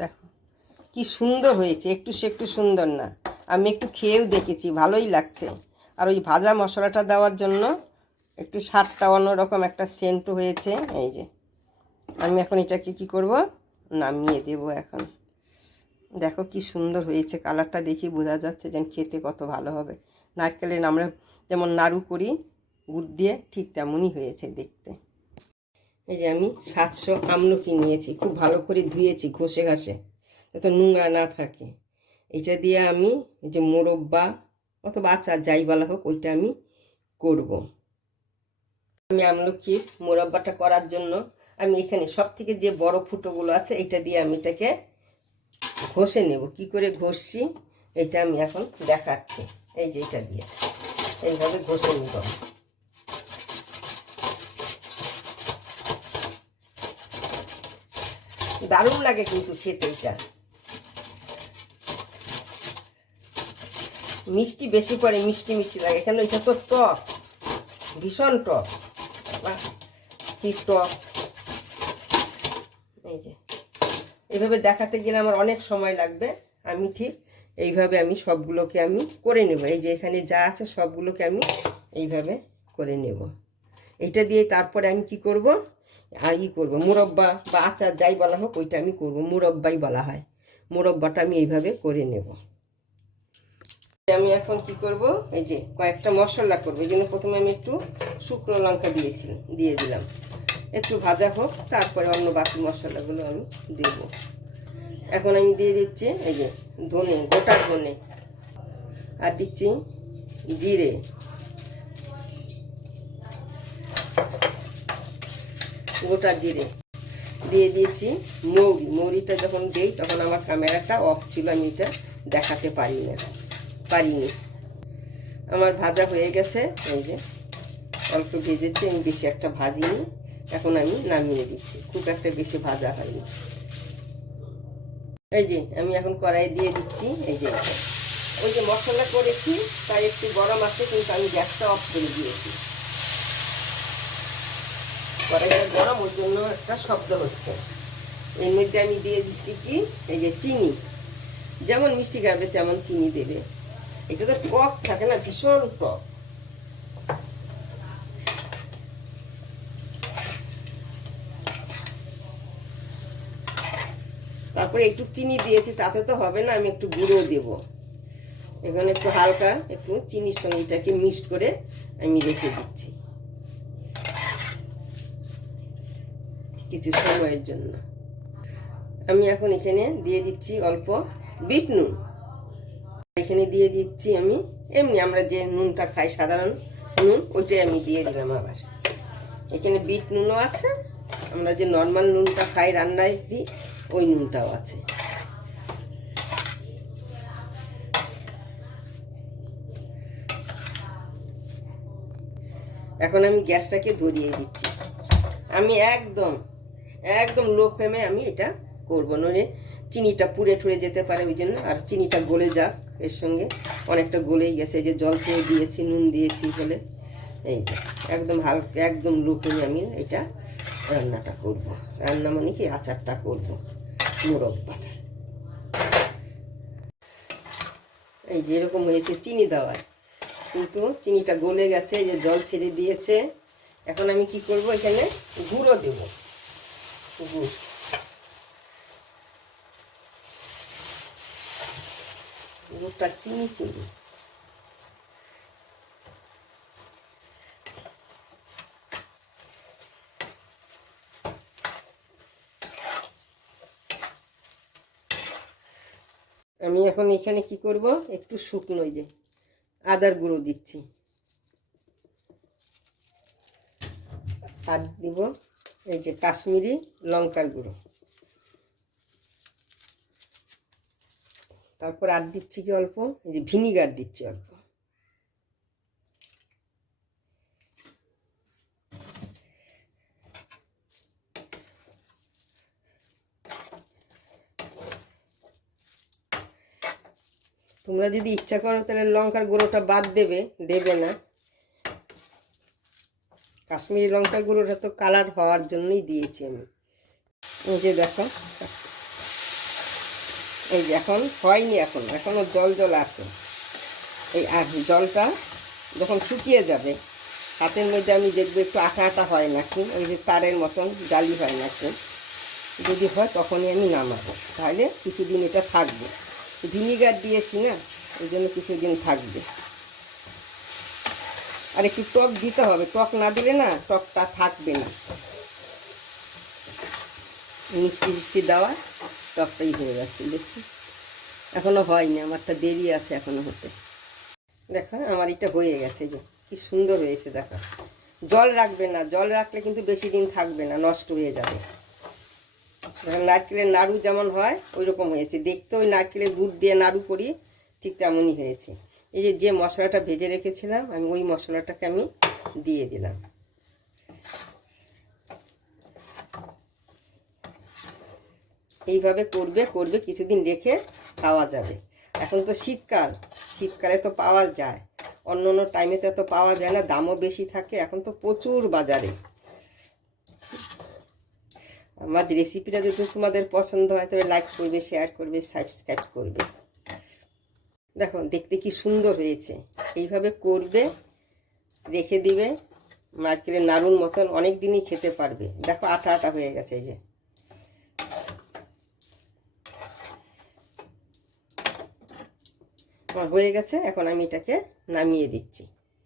দেখো, কি সুন্দর হয়েছে, একটু সে একটু সুন্দর না। আমি একটু খেয়েও দেখেছি, ভালোই লাগছে। আর ওই ভাজা মশলাটা দেওয়ার জন্য একটু স্বাদটা অন্যরকম একটা সেন্টও হয়েছে, এই যে। আমি এখন এটাকে কি করব? নামিয়ে দেব এখন। দেখো কি সুন্দর হয়েছে, কালারটা দেখি বোঝা যাচ্ছে যেন খেতে কত ভালো হবে। নারকেলের আমরা যেমন নাড়ু করি, গুড় দিয়ে ঠিক তেমনই হয়েছে দেখতে। এই যে আমি সাতশো আমলকি নিয়েছি, খুব ভালো করে ধুয়েছি ঘষে ঘাসে যাতে নোংরা না থাকে। এটা দিয়ে আমি এই যে মোরব্বা অথবা আচার যাই বলা হোক, ওইটা আমি করব। আমি আমলকির মোরব্বাটা করার জন্য আমি এখানে সব থেকে যে বড় ফুটোগুলো আছে এটা দিয়ে আমি এটাকে ঘষে নেব। কি করে ঘষছি, এটা আমি এখন দেখাচ্ছি। এই যে এটা দিয়ে, এইভাবে ঘষে নেব। দারুণ লাগে কিন্তু খেতে এটা। মিষ্টি বেশি পড়ে, মিষ্টি মিষ্টি লাগে। কেন এটা তো টক, ভীষণ টক। কি টক। এই যে এইভাবে দেখাতে গেলে আমার অনেক সময় লাগবে। আমি ঠিক এইভাবে আমি সবগুলোকে আমি করে নেব। এই যে এখানে যা আছে সবগুলোকে আমি এইভাবে করে নেব। এইটা দিয়ে তারপরে আমি কি করব? ই করব। মুরব্বা বা আচার যাই বলা হোক, ওইটা আমি করব। মুরব্বাই বলা হয়। মুরব্বাটা আমি এইভাবে করে নেব। আমি এখন কি করব? এই যে কয়েকটা মশলা করব। এই জন্য প্রথমে আমি একটু শুকনো লঙ্কা দিয়েছি দিয়ে দিলাম। একটু ভাজা হোক, তারপরে অন্য বাকি মশলাগুলো আমি দেব। এখন আমি দিয়ে দিচ্ছি এই যে ধনে, গোটা ধনে। আর দিচ্ছি জিরে। গোটা জিরে। দিয়ে দিয়েছি মৌরি। মৌরিটা যখন দেই, তখন আমার ক্যামেরাটা অফ ছিল, আমি এটা দেখাতে পারি না পারিনি। আমার ভাজা হয়ে গেছে। এই যে, অল্প ভেজেছি, আমি বেশি একটা ভাজিনি। এখন আমি নামিয়ে দিচ্ছি। খুব একটা বেশি ভাজা হয়নি। এই যে, আমি এখন কড়াই দিয়ে দিচ্ছি। এই যে। ওই যে মশলা করেছি তাই একটু গরম আছে, কিন্তু আমি গ্যাসটা অফ করে দিয়েছি। কড়াইটা গরম ওই জন্য একটা শব্দ হচ্ছে। এর মধ্যে আমি দিয়ে দিচ্ছি কি? এই যে চিনি। যেমন মিষ্টি খাবে, তেমন চিনি দেবে। এটা তো টক থাকে না, ভীষণ টক তারপরে একটু চিনি দিয়েছি, তাতে তো হবে না, আমি একটু গুঁড়ো দেব। এখানে একটু হালকা, একটু চিনির সঙ্গে এটাকে মিক্সড করে আমি রেখে দিচ্ছি। কিছু সময়ের জন্য। আমি এখন এখানে দিয়ে দিচ্ছি অল্প বিট নুন। এখানে দিয়ে দিচ্ছি আমি, এমনি আমরা যে নুনটা খাই, সাধারণ নুন, ওইটাই আমি দিয়ে দিলাম আবার। এখানে বিট নুনও আছে, আমরা যে নর্মাল নুনটা খাই, রান্নায় দিই, ওই নুনটাও আছে। এখন আমি গ্যাসটাকে ধরিয়ে দিচ্ছি। আমি একদম একদম লো ফ্লেমে আমি এটা করব। নইলে চিনিটা পুড়ে ঠুড়ে যেতে পারে ওই জন্য। আর চিনিটা গলে যাক এর সঙ্গে। অনেকটা গলেই গেছে। যে জল ছেড়ে দিয়েছি, নুন দিয়েছি বলে। এই একদম হালকা একদম লো ফ্লেমে আমি এটা রান্নাটা করব। রান্না মানে কি? আচারটা করব। মোরব্বাটা এই যে এরকম হয়েছে চিনি দেওয়ায় কিন্তু চিনিটা গলে গেছে যে জল ছেড়ে দিয়েছে। এখন আমি কি করব? এখানে গুঁড়ো দেব। গুড়টা চিনি চিনি আমি এখন এখানে কি করব? একটু শুকনো যে আদার গুঁড়ো দিচ্ছি। আর দিব এই যে কাশ্মীরি লঙ্কার গুঁড়ো। তারপর আর দিচ্ছি কি অল্প? এই যে ভিনিগার দিচ্ছি অল্প। তোমরা যদি ইচ্ছা করো তাহলে লঙ্কার গুঁড়োটা বাদ দেবে দেবে না। কাশ্মীরি লঙ্কার গুঁড়োটা তো কালার হওয়ার জন্যই দিয়েছি আমি। এই যে দেখো, এই যে এখন হয়নি এখন এখনও জল জল আছে। এই আর জলটা যখন শুকিয়ে যাবে, হাতের মধ্যে আমি দেখব একটু আটা আটা হয় নাকি ওই যে তারের মতন জালি হয় নাকি। যদি হয় তখনই আমি নামাবো, তাহলে কিছুদিন এটা থাকবে। ভিনিগার দিয়েছি না ওই জন্য কিছুদিন থাকবে। আর একটু টক দিতে হবে। টক না দিলে না টকটা থাকবে না। মিষ্টি মিষ্টি দেওয়া, টকটাই হয়ে যাচ্ছে দেখি এখনও হয়নি, আমারটা দেরি আছে এখনও হতে। দেখো, আমার এটা হয়ে গেছে যে, কি সুন্দর হয়েছে, দেখো। জল রাখবে না, জল রাখলে কিন্তু বেশি দিন থাকবে না, নষ্ট হয়ে যাবে। নারকেলের নাড়ু যেমন হয় ওই রকম হয়েছে। দেখতে ওই নারকেলের দুধ দিয়ে নাড়ু করি, ঠিক তেমনই হয়েছে। এই যে যে মশলাটা ভেজে রেখেছিলাম, আমি ওই মশলাটাকে আমি দিয়ে দিলাম। এইভাবে করবে করবে, কিছুদিন রেখে খাওয়া যাবে। এখন তো শীতকাল, শীতকালে তো পাওয়া যায়। অন্য অন্য টাইমে তো এত পাওয়া যায় না, দামও বেশি থাকে, এখন তো প্রচুর বাজারে। আমার রেসিপিটা যদি তোমাদের পছন্দ হয়, তবে লাইক করবে শেয়ার করবে সাবস্ক্রাইব করবে। দেখো দেখতে কি সুন্দর হয়েছে। এইভাবে করবে, রেখে দিবে মার্কেলের নাড়ুর মতন অনেক দিনই খেতে পারবে। দেখো, আটা আটা হয়ে গেছে এই যে। হয়ে গেছে, এখন আমি এটাকে নামিয়ে দিচ্ছি।